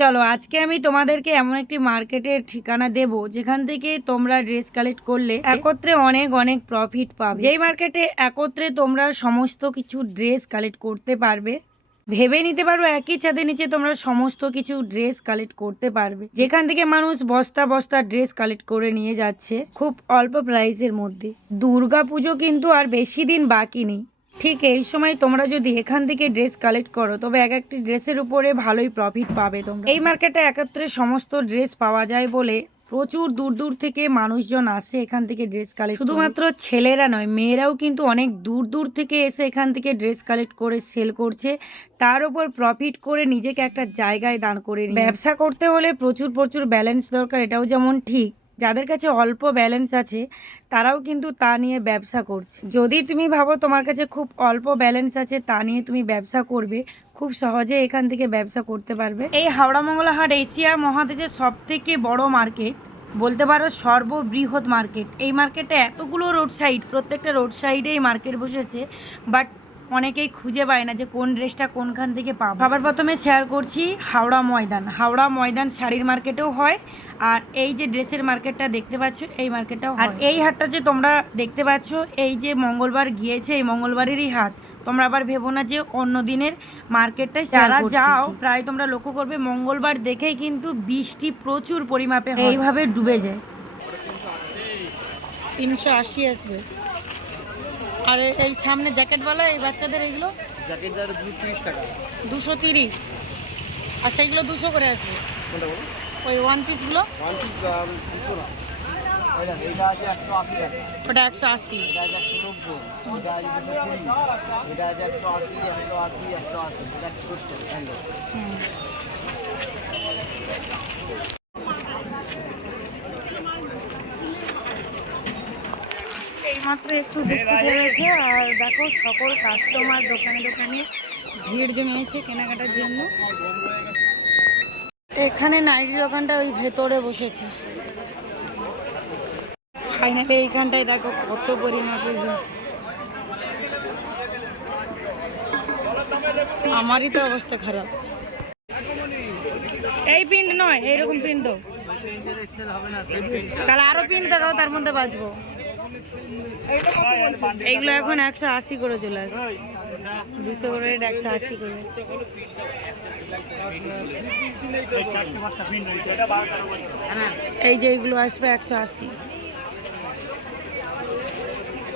চলো, আজকে আমি তোমাদেরকে এমন একটি মার্কেটের ঠিকানা দেব, যেখান থেকে তোমরা ড্রেস কালেক্ট করলে একত্রে অনেক অনেক প্রফিট পাবে। যেই মার্কেটে একত্রে তোমরা সমস্ত কিছু ড্রেস কালেক্ট করতে পারবে, ভেবে নিতে পারো একই ছাদের নিচে তোমরা সমস্ত কিছু ড্রেস কালেক্ট করতে পারবে। যেখান থেকে মানুষ বস্তা বস্তা ড্রেস কালেক্ট করে নিয়ে যাচ্ছে, খুব অল্প প্রাইসের মধ্যে। দুর্গা পুজো কিন্তু আর বেশি দিন বাকি নেই। ঠিক এই সময় তোমরা যদি এখান থেকে ড্রেস কালেক্ট করো, তবে এক একটি ড্রেসের উপরে ভালোই প্রফিট পাবে তোমরা। এই মার্কেটে একত্রে সমস্ত ড্রেস পাওয়া যায় বলে প্রচুর দূর দূর থেকে মানুষজন আসে এখান থেকে ড্রেস কালেক্ট শুধুমাত্র ছেলেরা নয়, মেয়েরাও কিন্তু অনেক দূর দূর থেকে এসে এখান থেকে ড্রেস কালেক্ট করে সেল করছে। তার উপর প্রফিট করে নিজেকে একটা জায়গায় দাঁড় করে ব্যবসা করতে হলে প্রচুর প্রচুর ব্যালেন্স দরকার, এটাও যেমন ঠিক। যাদের কাছে অল্প ব্যালেন্স আছে, তারাও কিন্তু তা নিয়ে ব্যবসা করছে। যদি তুমি ভাবো তোমার কাছে খুব অল্প ব্যালেন্স আছে, তা নিয়ে তুমি ব্যবসা করবে, খুব সহজে এখান থেকে ব্যবসা করতে পারবে। এই হাওড়া মঙ্গলা হাট এশিয়া মহাদেশের সব থেকে বড় মার্কেট বলতে পারো সর্ববৃহৎ মার্কেট এই মার্কেটে এতগুলো রোড সাইড প্রত্যেকটা রোড সাইডে এই মার্কেট বসেছে বাট অনেকেই খুঁজে পায় না যে কোন ড্রেসটা কোনখান থেকে পাবো। সবার প্রথমে শেয়ার করছি হাওড়া ময়দান। হাওড়া ময়দান শাড়ির মার্কেটেও হয় আর এই যে ড্রেসের মার্কেটটা দেখতে পাচ্ছ এই মার্কেটটাও আর এই হাটটা যে তোমরা দেখতে পাচ্ছ এই যে মঙ্গলবার গিয়েছে এই মঙ্গলবারেরই হাট। তোমরা আবার ভেবো না যে অন্য দিনের মার্কেটটাই যারা যাও প্রায় তোমরা লক্ষ্য করবে মঙ্গলবার দেখেই কিন্তু বৃষ্টি প্রচুর পরিমাপে এইভাবে ডুবে যায়। তিনশো আশি আসবে। আর এই সামনে জ্যাকেটওয়ালা এই বাচ্চাদের এইগুলো জ্যাকেট দার দুশো তিরিশ টাকা। দুশো তিরিশ। আর সেইগুলো দুশো করে কোনটা বলো ওই ওয়ান পিসগুলো ওয়ান পিস দুশো না। ওই আছে টাকা। ওটা একশো আশি। এটা আছে একশো নব্বই। এটা আছে এটা আছে এটা টাকা। এইমাত্র একটু বৃষ্টি থেমেছে আর দেখো সকল কাস্টমার দোকানে দোকানে ভিড় জমিয়েছে কেনাকাটার জন্য। এখানে নাইটি দোকানটা ওই ভেতরে বসেছে। ফাইনালি এইখানটায় দেখো কত পরিমাপে ভিড়। আমারই তো অবস্থা খারাপ। এই প্রিন্ট নয়, এইরকম তো তাহলে আরও প্রিন্ট দেখাও, তার মধ্যে বাঁচবো এইগুলো এখন একশো আশি করে চলে আসবে। দুশো করে একশো আশি করে। এই যে এইগুলো আসবে একশো আশি।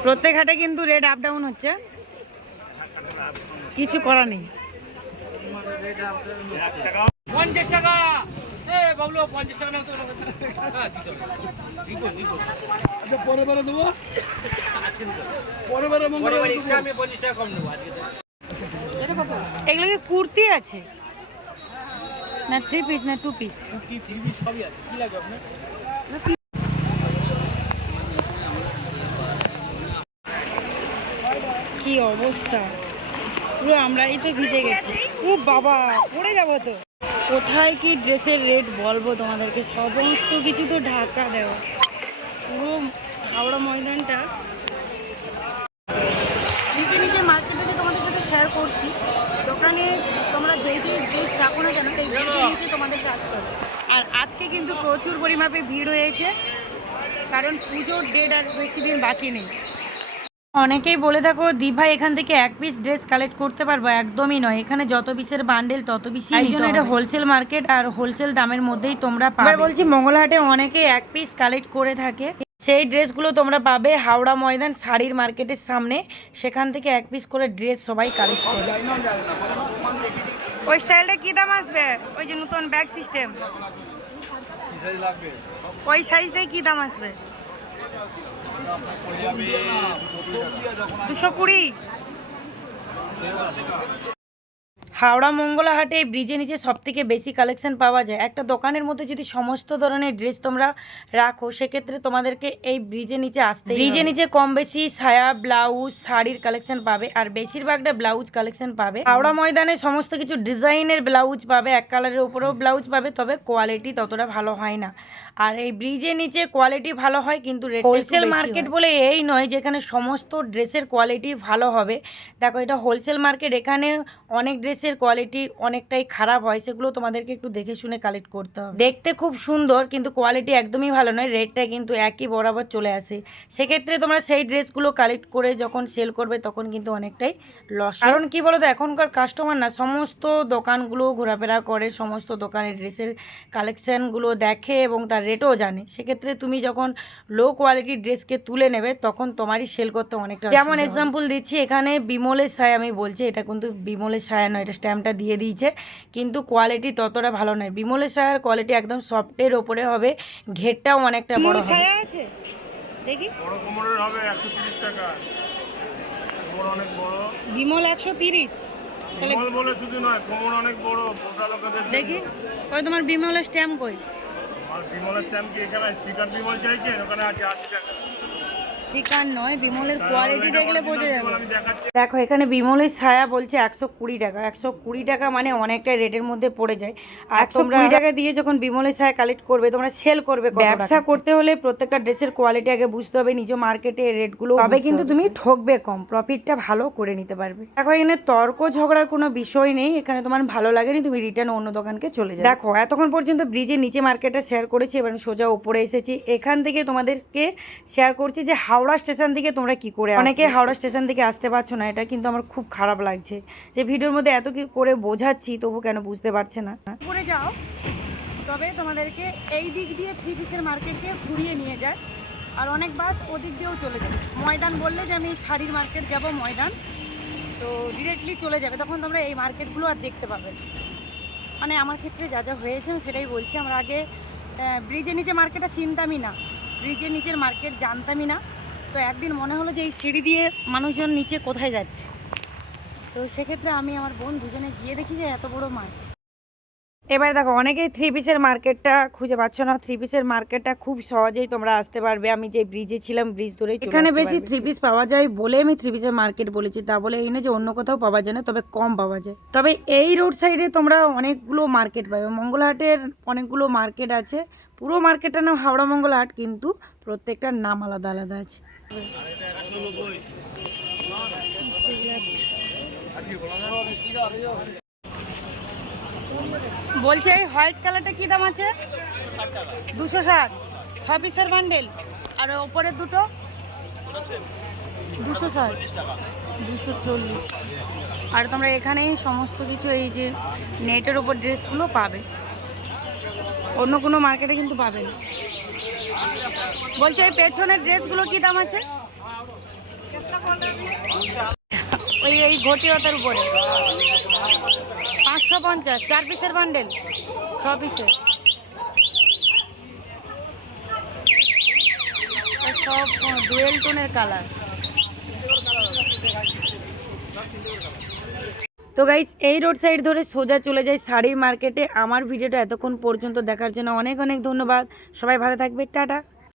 প্রত্যেক হাটে কিন্তু রেট আপ ডাউন হচ্ছে। কিছু করা নেই। পঞ্চাশ টাকা। বাবলু পঞ্চাশ টাকা নাও আচ্ছা পরের বারে দেবো? পরের বারে মঙ্গল এক্সট্রা আমি পঞ্চাশ টাকা কম নেব আজকে এগুলো কি কুর্তি আছে? না থ্রি পিস না টু পিস কি থ্রি পিস সবই আছে। কি লাগবে আপনার? কি অবস্থা? পুরো আমরাই তো ভিজে গেছি। ও বাবা পড়ে যাব তো। কোথায় কি ড্রেসের রেট বলব তোমাদেরকে? সমস্ত কিছু তো ঢাকা দেওয়া। পুরো হাওড়া ময়দানটা। নিচে নিচে মার্কেটে তোমাদের সাথে শেয়ার করছি। দোকানে তোমরা যেই যেই ড্রেস রাখো না কেন ড্রেসের নিচে তোমাদেরকে আসতে হবে আর আজকে কিন্তু প্রচুর পরিমাপে ভিড় হয়েছে, কারণ পুজোর ডেট আর বেশি দিন বাকি নেই। অনেকেই বলে থাকো দিভা এখান থেকে এক পিস ড্রেস কালেক্ট করতে পারব। একদমই নয়। এখানে যত পিসের বান্ডেল তত পিসই এই জন্য এটা হোলসেল মার্কেট আর হোলসেল দামের মধ্যেই তোমরা পাবে। বলছি মঙ্গলহাটে অনেকেই এক পিস কালেক্ট করে থাকে। সেই ড্রেসগুলো তোমরা পাবে হাওড়া ময়দান শাড়ির মার্কেটের সামনে। সেখান থেকে এক পিস করে ড্রেস সবাই কালেক্ট করে ওই স্টাইলটা কি দাম আসবে? ওই যে নতুন ব্যাগ সিস্টেম ওই সাইজটাই কি দাম আসবে? দুশো কুড়ি? হাওড়া মঙ্গলা হাটে এই ব্রিজের নিচে সব থেকে বেশি কালেকশন পাওয়া যায়। একটা দোকানের মধ্যে যদি সমস্ত ধরনের ড্রেস তোমরা রাখো সেক্ষেত্রে তোমাদেরকে এই ব্রিজের নিচে আসতে ব্রিজের নিচে কম বেশি সায়া ব্লাউজ শাড়ির কালেকশন পাবে আর বেশিরভাগটা ব্লাউজ কালেকশন পাবে। হাওড়া ময়দানে সমস্ত কিছু ডিজাইনের ব্লাউজ পাবে এক কালারের উপরেও ব্লাউজ পাবে তবে কোয়ালিটি ততটা ভালো হয় না। আর এই ব্রিজের নিচে কোয়ালিটি ভালো হয় কিন্তু হোলসেল মার্কেট বলে এই নয় যেখানে সমস্ত ড্রেসের কোয়ালিটি ভালো হবে। দেখো এটা হোলসেল মার্কেট এখানে অনেক ড্রেসের ড্রেসের কোয়ালিটি অনেকটাই খারাপ হয় সেগুলো তোমাদেরকে একটু দেখে শুনে কালেক্ট করতে হবে। দেখতে খুব সুন্দর কিন্তু কোয়ালিটি একদমই ভালো নয় রেটটা কিন্তু একই বরাবর চলে আসে। সেক্ষেত্রে তোমরা সেই ড্রেসগুলো কালেক্ট করে যখন সেল করবে তখন কিন্তু অনেকটাই লস কারণ কি বলো তো এখনকার কাস্টমার না সমস্ত দোকানগুলো ঘোরাফেরা করে সমস্ত দোকানের ড্রেসের কালেকশানগুলো দেখে এবং তার রেটও জানে। সেক্ষেত্রে তুমি যখন লো কোয়ালিটির ড্রেসকে তুলে নেবে তখন তোমারই সেল করতে অনেকটা যেমন এক্সাম্পল দিচ্ছি এখানে বিমলের সায়া আমি বলছি এটা কিন্তু বিমলের সায়া নয় এটা স্ট্যাম্পটা দিয়ে দিয়েছে। কিন্তু কোয়ালিটি ততটা ভালো নয়। বিমলের সায়ার কোয়ালিটি একদম সফটের ওপরে হবে। ঘেরটাও অনেকটা বড় ছায়া আছে? দেখি। বড় কোমরের হবে একশো তিরিশ টাকা। কোমর অনেক বড়। বিমল একশো তিরিশ। তাহলে কোমর বলে শুধু নয় কোমর অনেক বড়। মোটা লোকেদের দেখি। ওই তোমার বিমলের স্ট্যাম্প কই? আর বিমলের স্ট্যাম্প কি এখানে? স্টিকার বিমল চাইছেন ওখানে আছে আশি টাকা। ঠিকার নয় বিমলের কোয়ালিটি দেখলে বোঝা যাবে। দেখো এখানে বিমলের ছায়া বলছে একশো কুড়ি টাকা। একশো কুড়ি টাকা মানে অনেকটা রেটের মধ্যে পড়ে যায়। আর তোমরা কুড়ি টাকা দিয়ে যখন বিমলের ছায়া কালেক্ট করবে তোমরা সেল করবে ব্যবসা করতে হলে প্রত্যেকটা ড্রেসের কোয়ালিটি আগে বুঝতে হবে নিজ মার্কেটে রেটগুলো তবে কিন্তু তুমি ঠকবে কম প্রফিটটা ভালো করে নিতে পারবে। দেখো এখানে তর্ক ঝগড়ার কোনো বিষয় নেই এখানে তোমার ভালো লাগেনি তুমি রিটার্ন অন্য দোকানকে চলে যাও দেখো এতক্ষণ পর্যন্ত ব্রিজের নিচে মার্কেটে শেয়ার করেছি এবার সোজা উপরে এসেছি। এখান থেকে তোমাদেরকে শেয়ার করছি যে হাওড়া স্টেশন থেকে তোমরা কি করে অনেকে হাওড়া স্টেশন থেকে আসতে পারছ না এটা কিন্তু আমার খুব খারাপ লাগছে। যে ভিডিওর মধ্যে এত কি করে বোঝাচ্ছি তবু কেন বুঝতে পারছে না। উপরে যাও তবে তোমাদেরকে এই দিক দিয়ে থ্রি পিসের মার্কেটকে ঘুরিয়ে নিয়ে যায় আর অনেক বাস ওদিক দিয়েও চলে যাবে। ময়দান বললে যে আমি শাড়ির মার্কেট যাব ময়দান তো ডিরেক্টলি চলে যাবে। তখন তোমরা এই মার্কেটগুলো আর দেখতে পাবে। মানে আমার ক্ষেত্রে যা যা হয়েছে আমি সেটাই বলছি। আমরা আগে ব্রিজের নিচে মার্কেটটা চিনতামই না। ব্রিজের নিচের মার্কেট জানতামই না। তো একদিন মনে হলো যে এই সিঁড়ি দিয়ে মানুষজন নিচে কোথায় যাচ্ছে। তো সেক্ষেত্রে আমি আমার বোন দুজনে গিয়ে দেখি যে এত বড় মার্কেট এবার দেখো অনেকেই থ্রি পিসের মার্কেটটা খুঁজে পাচ্ছ না। থ্রি পিসের মার্কেটটা খুব সহজেই তোমরা আসতে পারবে। আমি যে ব্রিজে ছিলাম ব্রিজ ধরে এখানে বেশি থ্রি পিস পাওয়া যায় বলে আমি থ্রি পিসের মার্কেট বলেছি। তা বলে এই না যে অন্য কোথাও পাওয়া যায় না তবে কম পাওয়া যায়। তবে এই রোড সাইডে তোমরা অনেকগুলো মার্কেট পাবে। মঙ্গলহাটের অনেকগুলো মার্কেট আছে। পুরো মার্কেটটার নাম হাওড়া মঙ্গলহাট কিন্তু প্রত্যেকটার নাম আলাদা আলাদা আছে। বলছে, এই হোয়াইট কালারটা কি দাম আছে? দুশো ষাট। ছ পিসের বান্ডেল আর ওপরের দুটো? দুশো ষাট। দুশো চল্লিশ। আর তোমরা এখানেই সমস্ত কিছু এই যে নেটের ওপর ড্রেসগুলো পাবে। অন্য কোনো মার্কেটে কিন্তু পাবে না। বলছে, এই পেছনের ড্রেসগুলো কি দাম আছে? ওই, এই ঘটিয়াতার উপরে। পাঁচশো পঞ্চাশ, চার পিসের বান্ডেল ছ পিসের। সব ডুয়েল টোনের কালার তো গাইজ এই রোড সাইড ধরে সোজা চলে যায় শাড়ির মার্কেটে আমার ভিডিওটা এতক্ষণ পর্যন্ত দেখার জন্য অনেক অনেক ধন্যবাদ। সবাই ভালো থাকবে, টাটা।